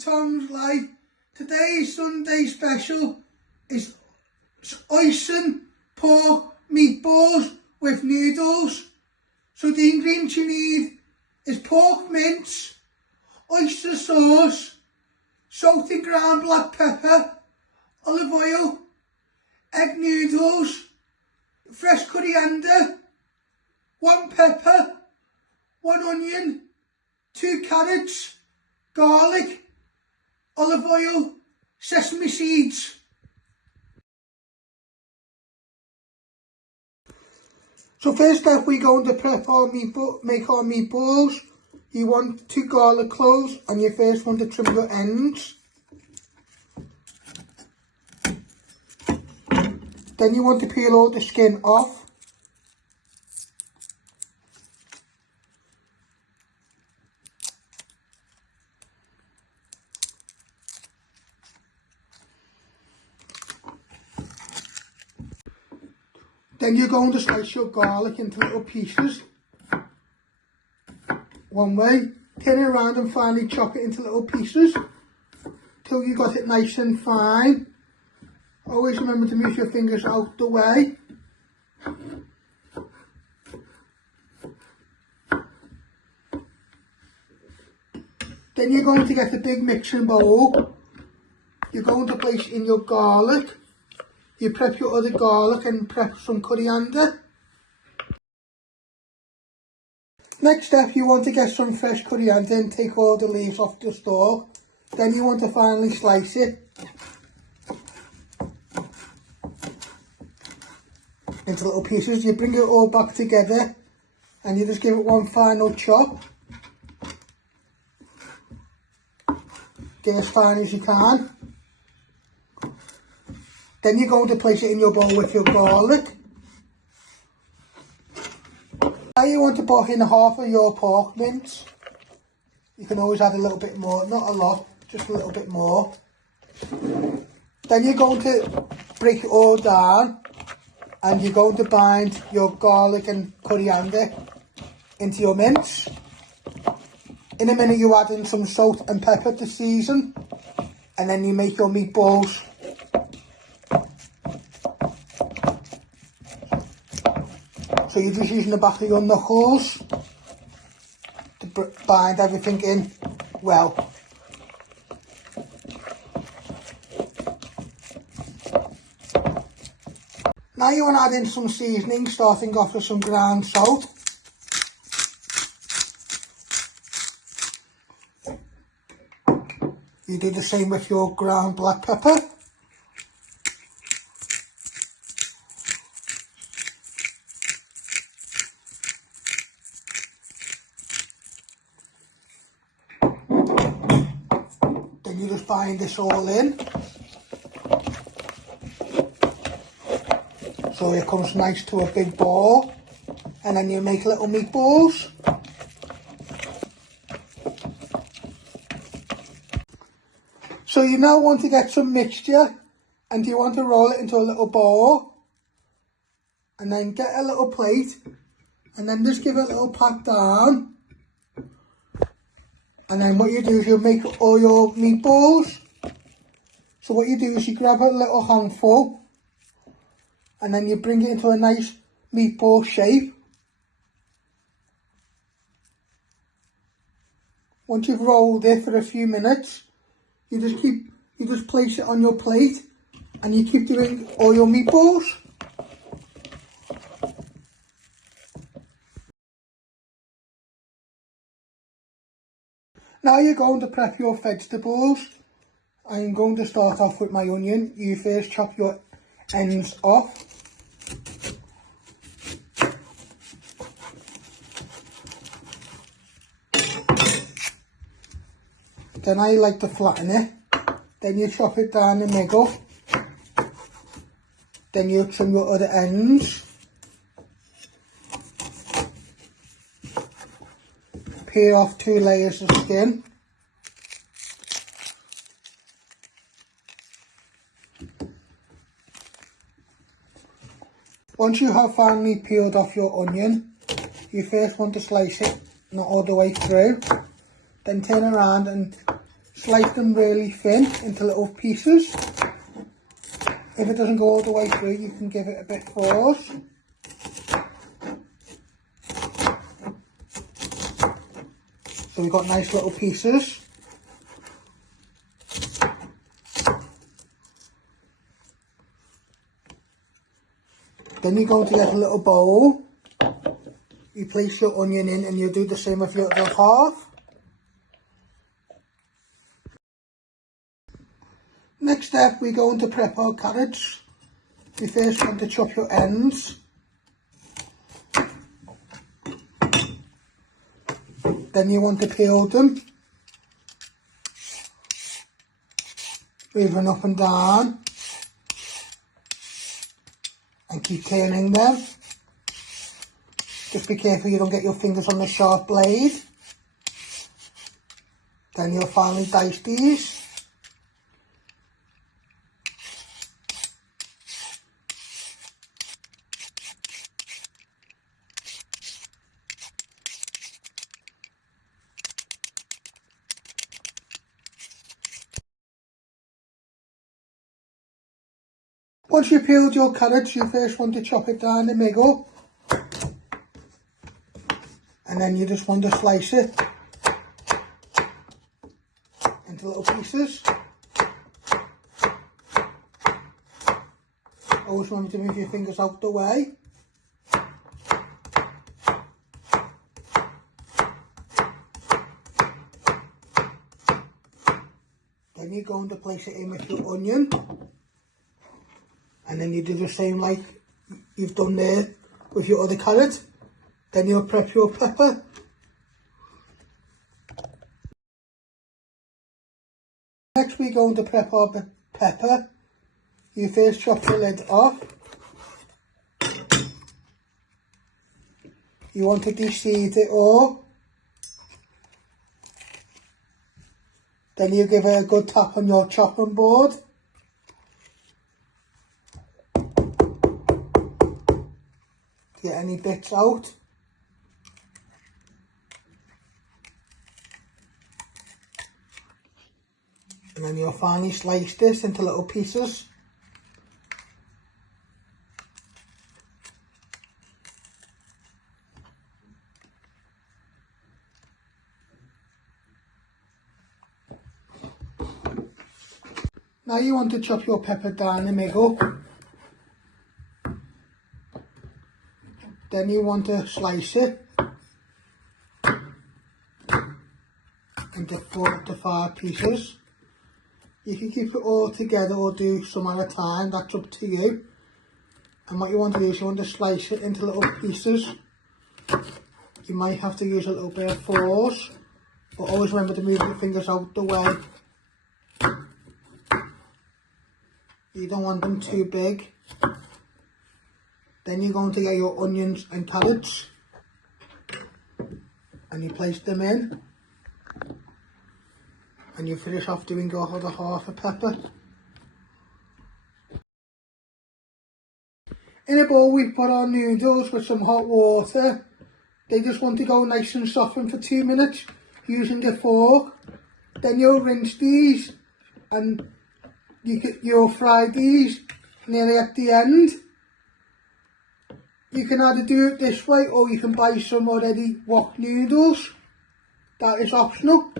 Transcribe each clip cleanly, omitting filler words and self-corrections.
Tom's Life. Today's Sunday special is Hoisin pork meatballs with noodles. So the ingredients you need is pork mince, oyster sauce, salt and ground black pepper, olive oil, egg noodles, fresh coriander, 1 pepper, 1 onion, 2 carrots, garlic, olive oil, sesame seeds. So first up we're going to make our meatballs. You want 2 garlic cloves and you first want to trim your ends. Then you want to peel all the skin off. Then you're going to slice your garlic into little pieces. One way, turn it around and finally chop it into little pieces till you got it nice and fine. Always remember to move your fingers out the way. Then you're going to get a big mixing bowl. You're going to place in your garlic. You prep your other garlic and prep some coriander. Next step, you want to get some fresh coriander and take all the leaves off the stalk. Then you want to finally slice it into little pieces. You bring it all back together and you just give it one final chop. Get as fine as you can. Then you're going to place it in your bowl with your garlic. Now you want to put in half of your pork mince. You can always add a little bit more, not a lot, just a little bit more. Then you're going to break it all down and you're going to bind your garlic and coriander into your mince. In a minute you add in some salt and pepper to season and then you make your meatballs. So you're just using the back of your knuckles to bind everything in well. Now you want to add in some seasoning, starting off with some ground salt. You do the same with your ground black pepper. Then you just bind this all in. So it comes nice to a big ball. And then you make little meatballs. So you now want to get some mixture and you want to roll it into a little ball. And then get a little plate and then just give it a little pat down. And then what you do is you make all your meatballs. So what you do is you grab a little handful and then you bring it into a nice meatball shape. Once you've rolled it for a few minutes, you just place it on your plate and you keep doing all your meatballs. Now you're going to prep your vegetables. I'm going to start off with my onion. You first chop your ends off. Then I like to flatten it. Then you chop it down the middle. Then you trim your other ends. Peel off 2 layers of skin. Once you have finally peeled off your onion, you first want to slice it not all the way through, then turn around and slice them really thin into little pieces. If it doesn't go all the way through, you can give it a bit force. So we've got nice little pieces. Then you're going to get a little bowl. You place your onion in and you do the same with your other half. Next step, we're going to prep our carrots. You first want to chop your ends. Then you want to peel them. Moving up and down. And keep turning them. Just be careful you don't get your fingers on the sharp blade. Then you'll finally dice these. Once you've peeled your carrots, you first want to chop it down the middle. And then you just want to slice it into little pieces. Always remember to move your fingers out the way. Then you're going to place it in with your onion. And then you do the same like you've done there with your other carrot. Then you'll prep your pepper. Next we're going to prep our pepper. You first chop the lid off. You want to de-seed it all. Then you give it a good tap on your chopping board. Get any bits out. And then you'll finally slice this into little pieces. Now you want to chop your pepper down the middle. Then you want to slice it into 4 to 5 pieces. You can keep it all together or do some at a time, that's up to you. And what you want to do is you want to slice it into little pieces. You might have to use a little bit of force, but always remember to move your fingers out the way. You don't want them too big. Then you're going to get your onions and carrots and you place them in, and you finish off doing your other half of pepper. In a bowl we put our noodles with some hot water. They just want to go nice and soften for 2 minutes using a fork. Then you'll rinse these and you'll fry these nearly at the end. You can either do it this way or you can buy some already wok noodles. That is optional.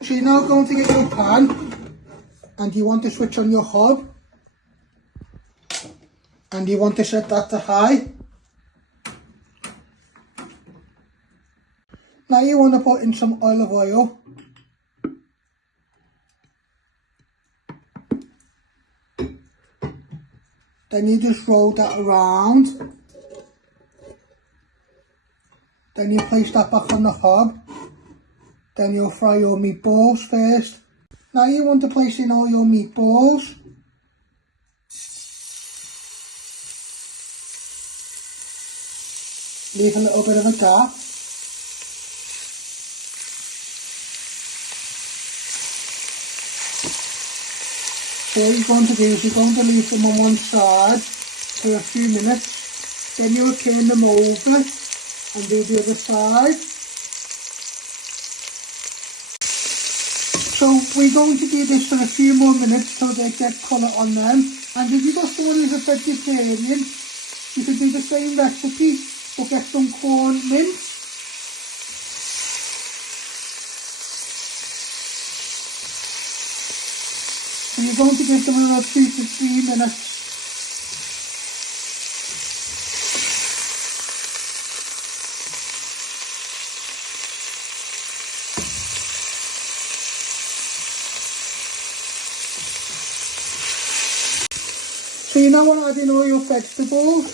So you're now going to get your pan and you want to switch on your hob. And you want to set that to high. Now you want to put in some olive oil. Then you just roll that around. Then you place that back on the hob. Then you'll fry your meatballs first. Now you want to place in all your meatballs. Leave a little bit of a gap. So what you're going to do is you're going to leave them on one side for a few minutes. Then you'll turn them over and do the other side. So we're going to do this for a few more minutes till they get colour on them. And if you've got someone who's a vegetarian, you can do the same recipe, but get some corn mince. So you're going to give them another 2 to 3 minutes. So you now want to add in all your vegetables.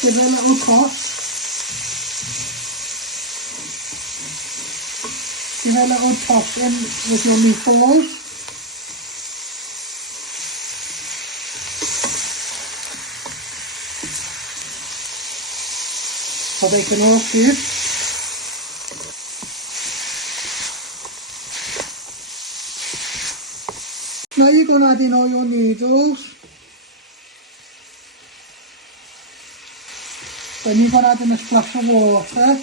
Give it a little toss. Give it a little toss in with your meatballs. So they can all cook. Now you're going to add in all your noodles. Then you're going to add in a splash of water.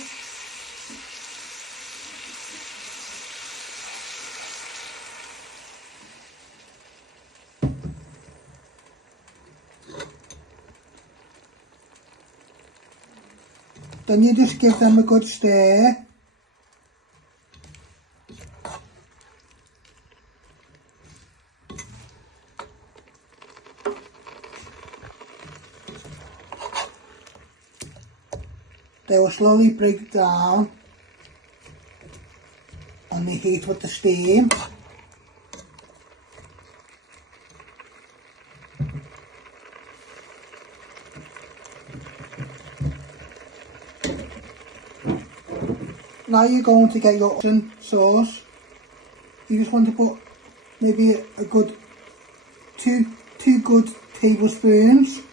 Then you just give them a good stir. They will slowly break down on the heat with the steam. Now you're going to get your Hoisin sauce. You just want to put maybe a good two good tablespoons.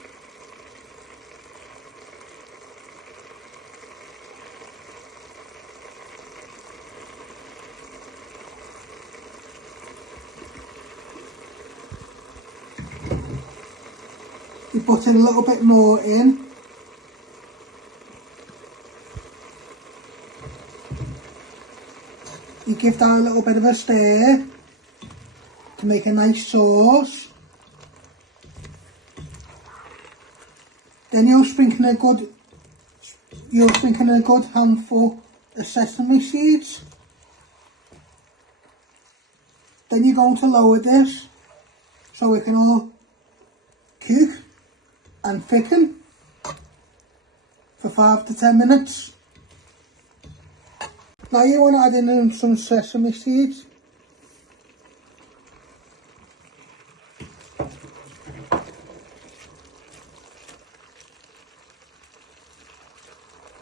You put in a little bit more in. You give that a little bit of a stir to make a nice sauce. Then you'll sprinkle a good handful of sesame seeds. Then you're going to lower this so it can all cook and thicken for 5 to 10 minutes. Now you want to add in some sesame seeds.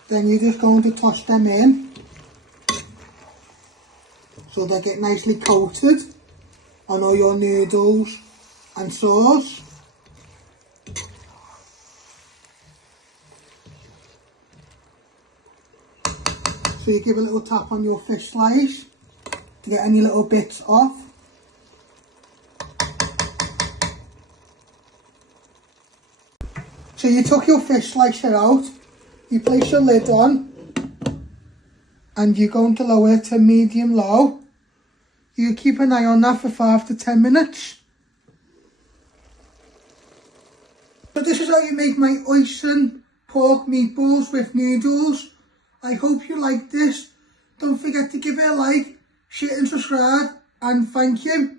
Then you're just going to toss them in so they get nicely coated on all your noodles and sauce. So you give a little tap on your fish slice to get any little bits off. So you took your fish slicer out, you place your lid on, and you're going to lower it to medium low. You keep an eye on that for 5 to 10 minutes. So this is how you make my Hoisin pork meatballs with noodles. I hope you like this. Don't forget to give it a like, share and subscribe, and thank you.